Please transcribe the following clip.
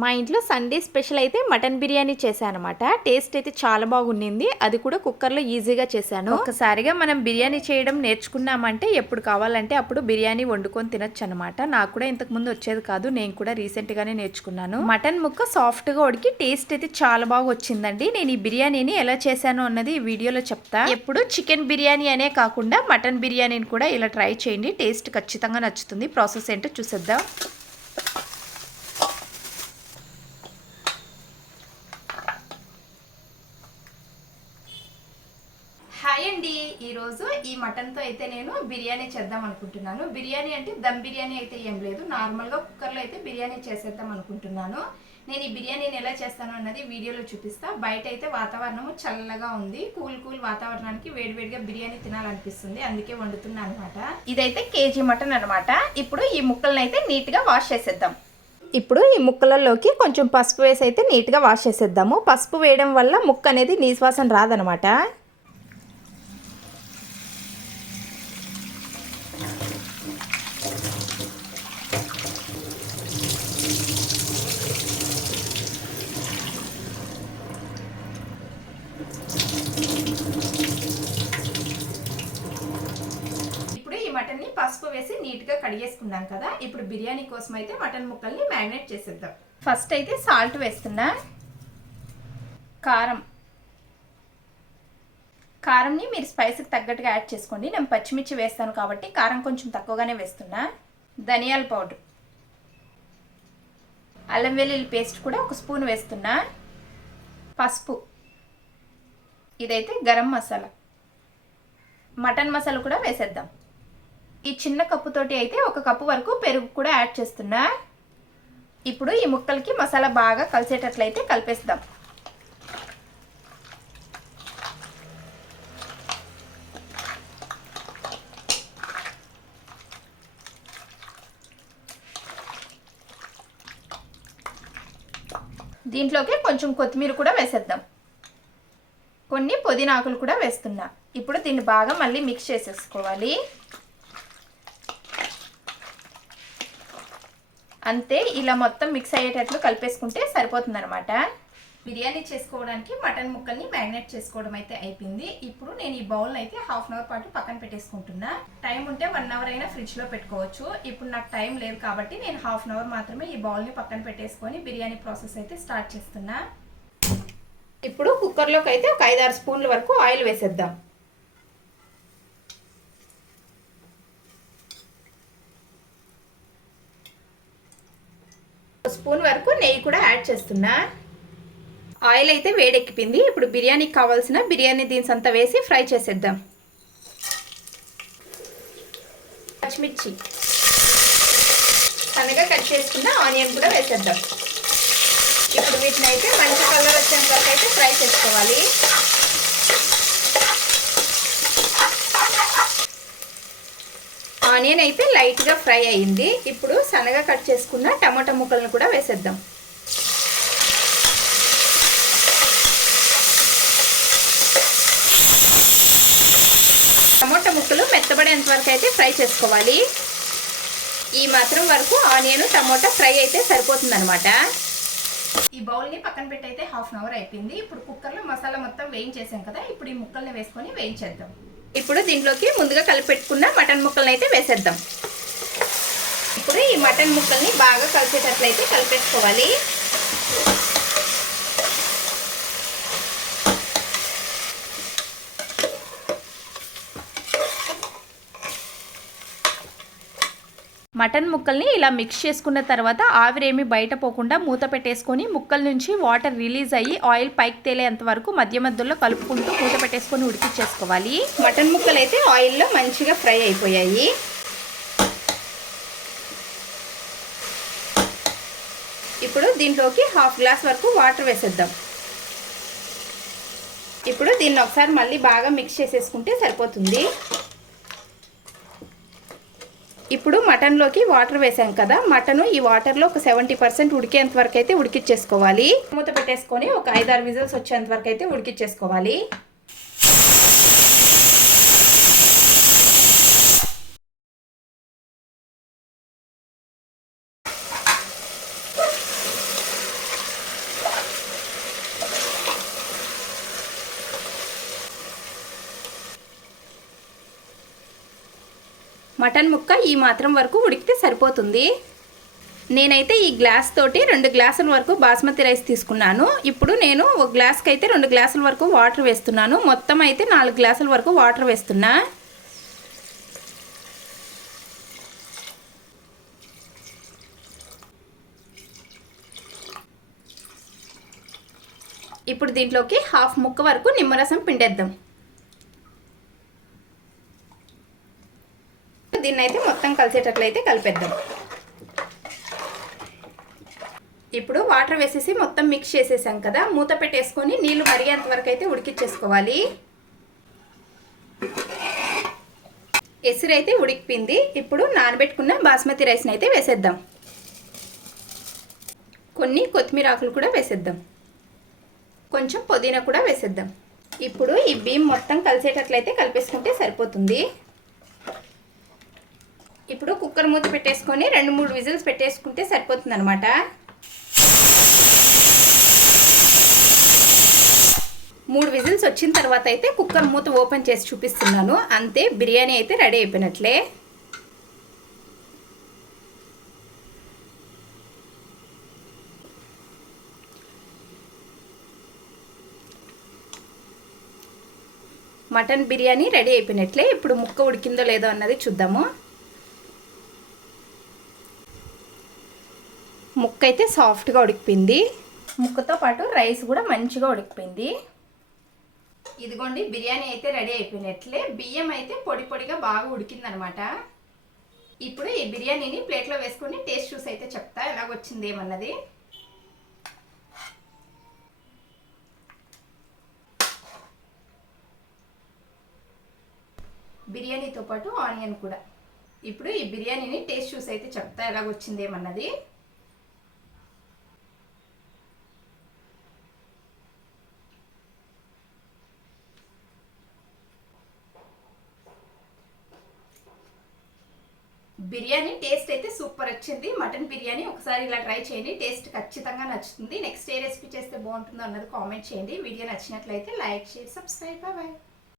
మా ఇంట్లో Sunday special అయితే మటన్ బిర్యానీ చేశాను అనమాట టేస్ట్ అయితే చాలా బాగుండింది. అది కూడా కుక్కర్లో ఈజీగా చేశాను. ఒకసారిగా మనం బిర్యానీ చేయడం నేర్చుకున్నామంటే ఎప్పుడు కావాలంటే అప్పుడు బిర్యానీ వండుకొని తినొచ్చు అనమాట నాకు కూడా ఇంతకు ముందు వచ్చేది కాదు. నేను కూడా రీసెంట్ గానే నేర్చుకున్నాను. మటన్ ముక్క సాఫ్ట్గా ఉడికి టేస్ట్ అయితే చాలా బాగా వచ్చిందండి. నేను ఈ బిర్యానీని ఎలా చేశాను అన్నది ఈ వీడియోలో చెప్తా. ఎప్పుడు చికెన్ బిర్యానీ అనే కాకుండా మటన్ బిర్యానీని కూడా ఇలా ట్రై చేయండి. టేస్ట్ ఖచ్చితంగా నచ్చుతుంది. ప్రాసెస్ ఏంటో చూసేద్దాం. అండి ఈరోజు ఈ మటన్తో అయితే నేను బిర్యానీ చేద్దాం అనుకుంటున్నాను. బిర్యానీ అంటే దమ్ బిర్యానీ అయితే ఏం లేదు. నార్మల్గా కుక్కర్లో అయితే బిర్యానీ చేసేద్దాం అనుకుంటున్నాను. నేను ఈ బిర్యానీని ఎలా చేస్తాను అన్నది వీడియోలో చూపిస్తా. బయట అయితే వాతావరణము చల్లగా ఉంది. కూల్ కూల్ వాతావరణానికి వేడివేడిగా బిర్యానీ తినాలనిపిస్తుంది. అందుకే వండుతున్నా అనమాట ఇదైతే కేజీ మటన్ అనమాట ఇప్పుడు ఈ ముక్కలను అయితే నీట్గా వాష్ చేసేద్దాం. ఇప్పుడు ఈ ముక్కలలోకి కొంచెం పసుపు వేసి అయితే నీట్గా వాష్ చేసేద్దాము. పసుపు వేయడం వల్ల ముక్క అనేది నీశ్వాసం రాదనమాట ఇప్పుడు ఈ మటన్ని నీట్గా కడిగేసుకున్నాం కదా ఇప్పుడు బిర్యానీ కోసం అయితే మటన్ ముక్కల్ని మ్యారినేట్ చేసేద్దాం. ఫస్ట్ అయితే సాల్ట్ వేస్తున్నా. కారం. కారంని మీరు స్పైస్కి తగ్గట్టుగా యాడ్ చేసుకోండి. నేను పచ్చిమిర్చి వేస్తాను కాబట్టి కారం కొంచెం తక్కువగానే వేస్తున్నా. ధనియాల పౌడర్. అల్లం వెల్లుల్లి పేస్ట్ కూడా ఒక స్పూన్ వేస్తున్నా. పసుపు. ఇదైతే గరం మసాలా. మటన్ మసాలా కూడా వేసేద్దాం. ఈ చిన్న కప్పుతోటి అయితే ఒక కప్పు వరకు పెరుగు కూడా యాడ్ చేస్తున్నా. ఇప్పుడు ఈ ముక్కలకి మసాలా బాగా కలిసేటట్లయితే కలిపేస్తాం. దీంట్లోకి కొంచెం కొత్తిమీర కూడా వేసేద్దాం. కొన్ని పుదీనాకులు కూడా వేస్తున్నా. ఇప్పుడు దీన్ని బాగా మళ్ళీ మిక్స్ చేసేసుకోవాలి. అంతే ఇలా మొత్తం మిక్స్ అయ్యేటట్లు కలిపేసుకుంటే సరిపోతుంది అనమాట బిర్యానీ చేసుకోవడానికి మటన్ ముక్కల్ని మ్యారినేట్ చేసుకోవడం అయితే అయిపోయింది. ఇప్పుడు నేను ఈ బౌల్ని అయితే హాఫ్ అన్ అవర్ పాటు పక్కన పెట్టేసుకుంటున్నా. టైం ఉంటే వన్ అవర్ అయినా ఫ్రిడ్జ్లో పెట్టుకోవచ్చు. ఇప్పుడు నాకు టైం లేదు కాబట్టి నేను హాఫ్ అన్ అవర్ మాత్రమే ఈ బౌల్ని పక్కన పెట్టేసుకొని బిర్యానీ ప్రాసెస్ అయితే స్టార్ట్ చేస్తున్నా. ఇప్పుడు కుక్కర్లోకి అయితే ఒక ఐదారు స్పూన్ల వరకు ఆయిల్ వేసేద్దాం. స్పూన్ వరకు నెయ్యి కూడా యాడ్ చేస్తున్నా. ఆయిల్ అయితే వేడెక్కిపోయింది. ఇప్పుడు బిర్యానీకి కావాల్సిన బిర్యానీ దీన్స్ అంతా వేసి ఫ్రై చేసేద్దాం. పచ్చిమిర్చి. సన్నగా కట్ చేసుకున్న ఆనియన్ కూడా వేసేద్దాం. ఇప్పుడు వీటిని అయితే మంచి కలర్ వచ్చేంత వరకు అయితే ఫ్రై చేసుకోవాలి. ఆనియన్ అయితే లైట్గా ఫ్రై అయింది. ఇప్పుడు సన్నగా కట్ చేసుకున్న టమాటా ముక్కలను కూడా వేసేద్దాం. టమాటా ముక్కలు మెత్తబడేంత వరకు అయితే ఫ్రై చేసుకోవాలి. ఈ మాత్రం వరకు ఆనియన్ టమాటా ఫ్రై అయితే సరిపోతుందనమాట ఈ బౌల్ని పక్కన పెట్టి అయితే హాఫ్ అన్ అవర్ అయిపోయింది. ఇప్పుడు కుక్కర్లో మసాలా మొత్తం వేయించేసాం కదా ఇప్పుడు ఈ ముక్కల్ని వేసుకొని వేయించేద్దాం. ఇప్పుడు దీంట్లోకి ముందుగా కలిపెట్టుకున్న మటన్ ముక్కలను అయితే వేసేద్దాం. ఇప్పుడు ఈ మటన్ ముక్కల్ని బాగా కలిసేటట్లయితే కలిపెట్టుకోవాలి. మటన్ ముక్కల్ని ఇలా మిక్స్ చేసుకున్న తర్వాత ఆవిరేమి బయట పోకుండా మూత పెట్టేసుకొని ముక్కల నుంచి వాటర్ రిలీజ్ అయ్యి ఆయిల్ పైకి తేలేంత వరకు మధ్య మధ్యలో కలుపుకుంటూ మూత పెట్టేసుకొని ఉడికించేసుకోవాలి మటన్ ముక్కలు అయితే ఆయిల్లో మంచిగా ఫ్రై అయిపోయాయి. ఇప్పుడు దీంట్లోకి హాఫ్ గ్లాస్ వరకు వాటర్ వేసేద్దాం. ఇప్పుడు దీన్ని ఒకసారి మళ్ళీ బాగా మిక్స్ చేసేసుకుంటే సరిపోతుంది. ఇప్పుడు మటన్లోకి వాటర్ వేసాం కదా మటన్ ఈ వాటర్లో ఒక సెవెంటీ పర్సెంట్ ఉడికేంత వరకు అయితే ఉడికిచ్చేసుకోవాలి. మూత పెట్టేసుకొని ఒక ఐదారు విజిల్స్ వచ్చేంత వరకు అయితే ఉడికిచ్చేసుకోవాలి. మటన్ ముక్క ఈ మాత్రం వరకు ఉడికితే సరిపోతుంది. నేనైతే ఈ గ్లాస్ తోటి రెండు గ్లాసుల వరకు బాస్మతి రైస్ తీసుకున్నాను. ఇప్పుడు నేను ఒక గ్లాస్కి అయితే రెండు గ్లాసుల వరకు వాటర్ వేస్తున్నాను. మొత్తం అయితే నాలుగు గ్లాసుల వరకు వాటర్ వేస్తున్నా. ఇప్పుడు దీంట్లోకి హాఫ్ ముక్క వరకు నిమ్మరసం పిండేద్దాం దీన్ని అయితే మొత్తం కలిసేటట్లయితే కలిపేద్దాం. ఇప్పుడు వాటర్ వేసేసి మొత్తం మిక్స్ చేసేసాం కదా. మూత పెట్టేసుకొని నీళ్ళు మరిగేంత వరకు అయితే ఉడికిచ్చేసుకోవాలి. ఎసురైతే ఉడికిపోయింది. ఇప్పుడు నానబెట్టుకున్న బాస్మతి రైస్ని అయితే వేసేద్దాం. కొన్ని కొత్తిమీర ఆకులు కూడా వేసేద్దాం. కొంచెం పుదీనా కూడా వేసేద్దాం. ఇప్పుడు ఈ బియ్యం మొత్తం కలిసేటట్లయితే కలిపేసుకుంటే సరిపోతుంది. ఇప్పుడు కుక్కర్ మూత పెట్టేసుకొని రెండు మూడు విజిల్స్ పెట్టేసుకుంటే సరిపోతుంది అనమాట మూడు విజిల్స్ వచ్చిన తర్వాత అయితే కుక్కర్ మూత ఓపెన్ చేసి చూపిస్తున్నాను. అంతే బిర్యానీ అయితే రెడీ అయిపోయినట్లే. మటన్ బిర్యానీ రెడీ అయిపోయినట్లే. ఇప్పుడు ముక్క ఉడికిందో లేదో అన్నది చూద్దాము. ముక్క అయితే సాఫ్ట్గా ఉడికిపోయింది ముక్కతో పాటు రైస్ కూడా మంచిగా ఉడికిపోయింది ఇదిగోండి బిర్యానీ అయితే రెడీ అయిపోయినట్లే బియ్యం అయితే పొడి పొడిగా బాగా ఉడికిందనమాట. ఇప్పుడు ఈ బిర్యానీని ప్లేట్లో వేసుకొని టేస్ట్ చూసి అయితే చెప్తా ఎలాగొచ్చింది ఏమన్నది. బిర్యానీతో పాటు ఆనియన్ కూడా. ఇప్పుడు ఈ బిర్యానీని టేస్ట్ చూసి అయితే చెప్తా ఎలాగొచ్చింది ఏమన్నది. బిర్యానీ టేస్ట్ అయితే సూపర్ వచ్చింది. మటన్ బిర్యానీ ఒకసారి ఇలా ట్రై చేయండి. టేస్ట్ ఖచ్చితంగా నచ్చుతుంది. నెక్స్ట్ ఏ రెసిపీ చేస్తే బాగుంటుందో అన్నది కామెంట్ చేయండి. వీడియో నచ్చినట్లయితే లైక్ షేర్ సబ్స్క్రైబ్. బాయ్